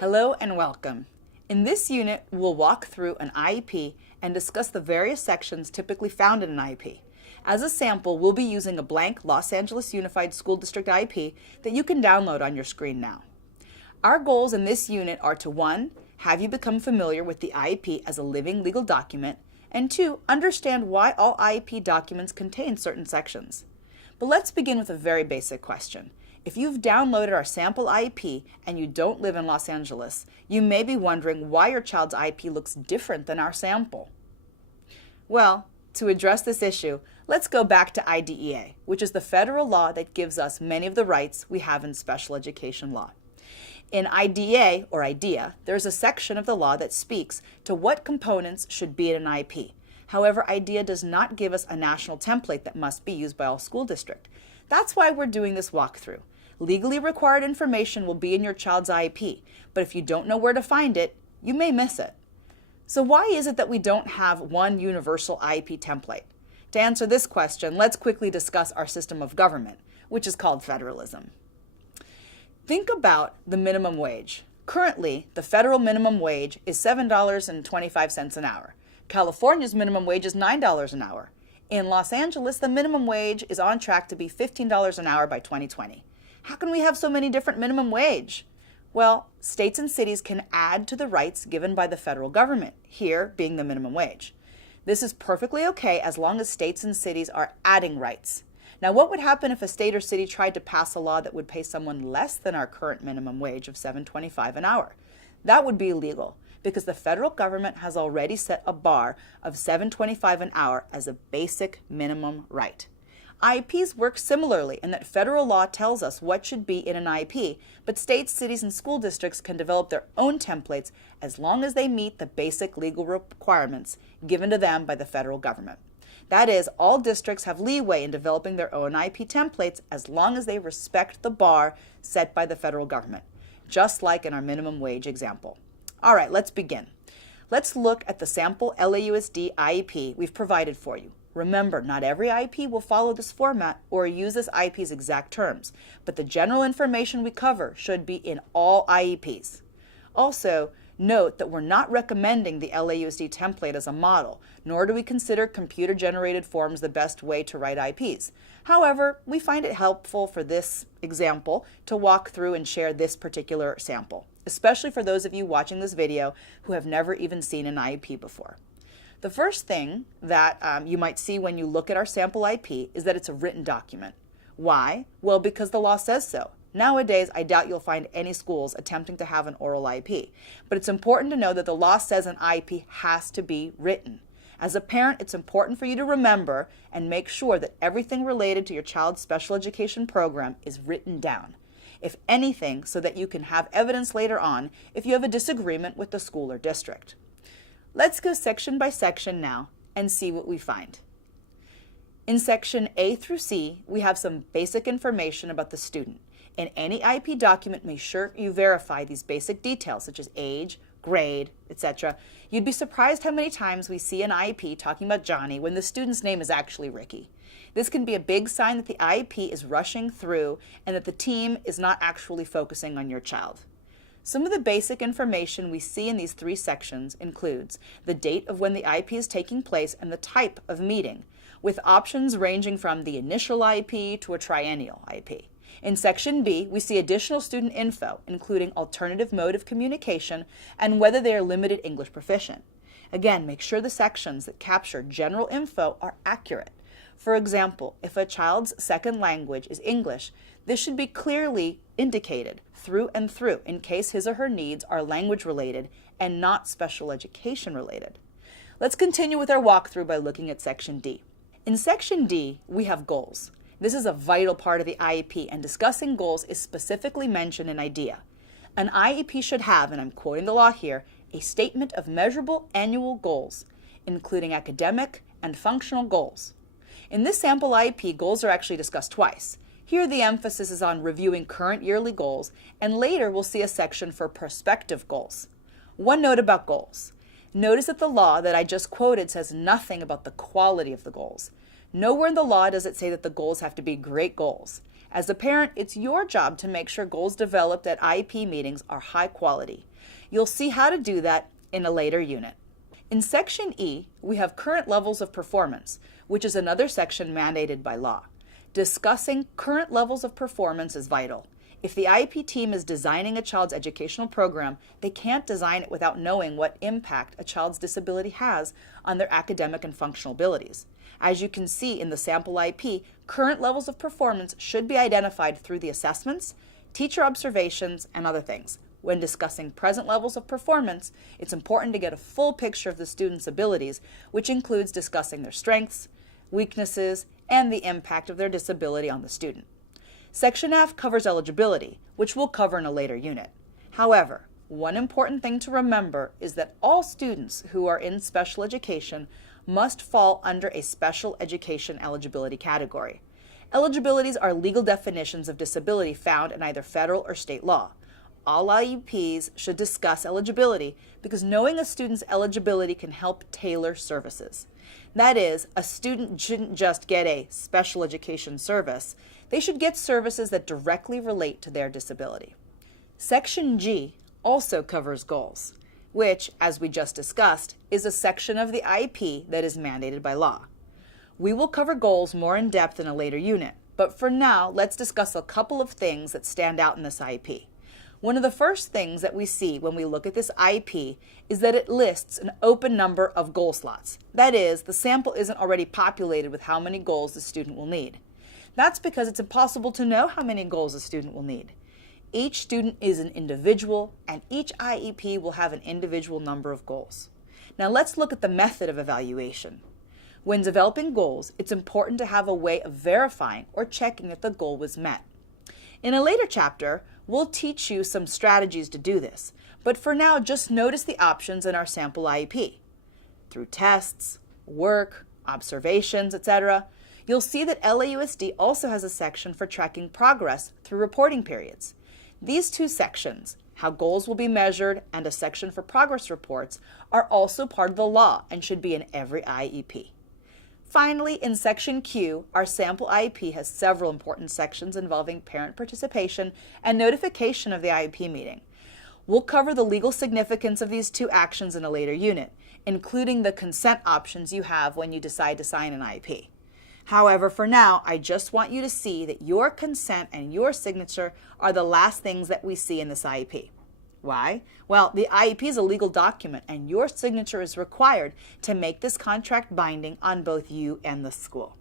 Hello and welcome. In this unit, we'll walk through an IEP and discuss the various sections typically found in an IEP. As a sample, we'll be using a blank Los Angeles Unified School District IEP that you can download on your screen now. Our goals in this unit are to 1. Have you become familiar with the IEP as a living legal document, and 2. Understand why all IEP documents contain certain sections. But let's begin with a very basic question. If you've downloaded our sample IEP and you don't live in Los Angeles, you may be wondering why your child's IEP looks different than our sample. Well, to address this issue, let's go back to IDEA, which is the federal law that gives us many of the rights we have in special education law. In IDEA, or IDEA, there's a section of the law that speaks to what components should be in an IEP. However, IDEA does not give us a national template that must be used by all school districts. That's why we're doing this walkthrough. Legally required information will be in your child's IEP, but if you don't know where to find it, you may miss it. So why is it that we don't have one universal IEP template? To answer this question, let's quickly discuss our system of government, which is called federalism. Think about the minimum wage. Currently, the federal minimum wage is $7.25 an hour. California's minimum wage is $9 an hour. In Los Angeles, the minimum wage is on track to be $15 an hour by 2020. How can we have so many different minimum wage? Well, states and cities can add to the rights given by the federal government, here being the minimum wage. This is perfectly okay as long as states and cities are adding rights. Now, what would happen if a state or city tried to pass a law that would pay someone less than our current minimum wage of $7.25 an hour? That would be illegal because the federal government has already set a bar of $7.25 an hour as a basic minimum right. IEPs work similarly in that federal law tells us what should be in an IEP, but states, cities, and school districts can develop their own templates as long as they meet the basic legal requirements given to them by the federal government. That is, all districts have leeway in developing their own IEP templates as long as they respect the bar set by the federal government, just like in our minimum wage example. All right, let's begin. Let's look at the sample LAUSD IEP we've provided for you. Remember, not every IEP will follow this format or use this IEP's exact terms, but the general information we cover should be in all IEPs. Also, note that we're not recommending the LAUSD template as a model, nor do we consider computer-generated forms the best way to write IEPs. However, we find it helpful for this example to walk through and share this particular sample, especially for those of you watching this video who have never even seen an IEP before. The first thing that you might see when you look at our sample IEP is that it's a written document. Why? Well, because the law says so. Nowadays, I doubt you'll find any schools attempting to have an oral IEP, but it's important to know that the law says an IEP has to be written. As a parent, it's important for you to remember and make sure that everything related to your child's special education program is written down. If anything, so that you can have evidence later on if you have a disagreement with the school or district. Let's go section by section now and see what we find. In section A through C, we have some basic information about the student. In any IEP document, make sure you verify these basic details such as age, grade, etc. You'd be surprised how many times we see an IEP talking about Johnny when the student's name is actually Ricky. This can be a big sign that the IEP is rushing through and that the team is not actually focusing on your child. Some of the basic information we see in these three sections includes the date of when the IEP is taking place and the type of meeting, with options ranging from the initial IEP to a triennial IEP. In section B, we see additional student info, including alternative mode of communication and whether they are limited English proficient. Again, make sure the sections that capture general info are accurate. For example, if a child's second language is English, this should be clearly indicated through and through in case his or her needs are language related and not special education related. Let's continue with our walkthrough by looking at section D. In section D, we have goals. This is a vital part of the IEP, and discussing goals is specifically mentioned in IDEA. An IEP should have, and I'm quoting the law here, a statement of measurable annual goals, including academic and functional goals. In this sample IEP, goals are actually discussed twice. Here the emphasis is on reviewing current yearly goals, and later we'll see a section for prospective goals. One note about goals. Notice that the law that I just quoted says nothing about the quality of the goals. Nowhere in the law does it say that the goals have to be great goals. As a parent, it's your job to make sure goals developed at IEP meetings are high quality. You'll see how to do that in a later unit. In Section E, we have current levels of performance, which is another section mandated by law. Discussing current levels of performance is vital. If the IEP team is designing a child's educational program, they can't design it without knowing what impact a child's disability has on their academic and functional abilities. As you can see in the sample IEP, current levels of performance should be identified through the assessments, teacher observations, and other things. When discussing present levels of performance, it's important to get a full picture of the student's abilities, which includes discussing their strengths, weaknesses, and the impact of their disability on the student. Section F covers eligibility, which we'll cover in a later unit. However, one important thing to remember is that all students who are in special education must fall under a special education eligibility category. Eligibilities are legal definitions of disability found in either federal or state law. All IEPs should discuss eligibility because knowing a student's eligibility can help tailor services. That is, a student shouldn't just get a special education service, they should get services that directly relate to their disability. Section G also covers goals, which, as we just discussed, is a section of the IEP that is mandated by law. We will cover goals more in depth in a later unit, but for now, let's discuss a couple of things that stand out in this IEP. One of the first things that we see when we look at this IEP is that it lists an open number of goal slots. That is, the sample isn't already populated with how many goals the student will need. That's because it's impossible to know how many goals a student will need. Each student is an individual, and each IEP will have an individual number of goals. Now let's look at the method of evaluation. When developing goals, it's important to have a way of verifying or checking that the goal was met. In a later chapter, we'll teach you some strategies to do this, but for now, just notice the options in our sample IEP. Through tests, work, observations, etc., you'll see that LAUSD also has a section for tracking progress through reporting periods. These two sections, how goals will be measured and a section for progress reports, are also part of the law and should be in every IEP. Finally, in Section Q, our sample IEP has several important sections involving parent participation and notification of the IEP meeting. We'll cover the legal significance of these two actions in a later unit, including the consent options you have when you decide to sign an IEP. However, for now, I just want you to see that your consent and your signature are the last things that we see in this IEP. Why? Well, the IEP is a legal document and your signature is required to make this contract binding on both you and the school.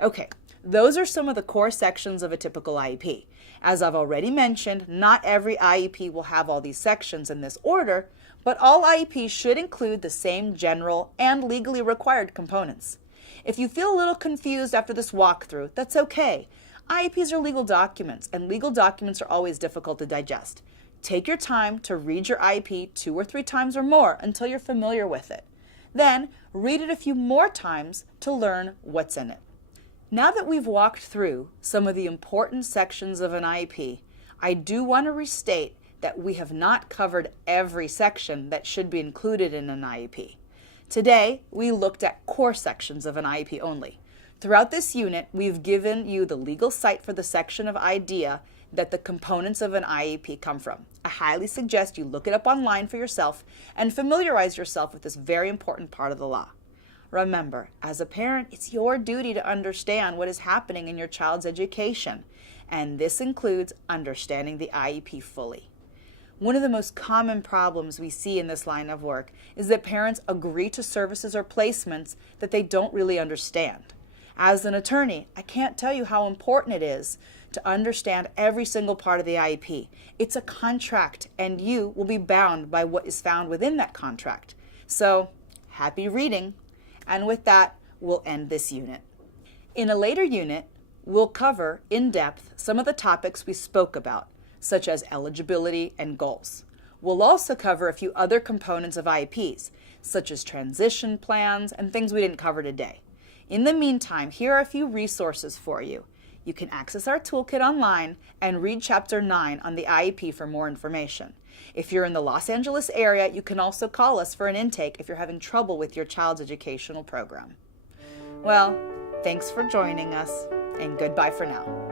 Okay, those are some of the core sections of a typical IEP. As I've already mentioned, not every IEP will have all these sections in this order, but all IEPs should include the same general and legally required components. If you feel a little confused after this walkthrough, that's okay. IEPs are legal documents, and legal documents are always difficult to digest. Take your time to read your IEP 2 or 3 times or more until you're familiar with it. Then, read it a few more times to learn what's in it. Now that we've walked through some of the important sections of an IEP, I do want to restate that we have not covered every section that should be included in an IEP. Today, we looked at core sections of an IEP only. Throughout this unit, we've given you the legal site for the section of IDEA that the components of an IEP come from. I highly suggest you look it up online for yourself and familiarize yourself with this very important part of the law. Remember, as a parent, it's your duty to understand what is happening in your child's education, and this includes understanding the IEP fully. One of the most common problems we see in this line of work is that parents agree to services or placements that they don't really understand. As an attorney, I can't tell you how important it is to understand every single part of the IEP. It's a contract, and you will be bound by what is found within that contract. So, happy reading. And with that, we'll end this unit. In a later unit, we'll cover in depth some of the topics we spoke about, such as eligibility and goals. We'll also cover a few other components of IEPs, such as transition plans and things we didn't cover today. In the meantime, here are a few resources for you. You can access our toolkit online and read Chapter 9 on the IEP for more information. If you're in the Los Angeles area, you can also call us for an intake if you're having trouble with your child's educational program. Well, Thanks for joining us, and goodbye for now.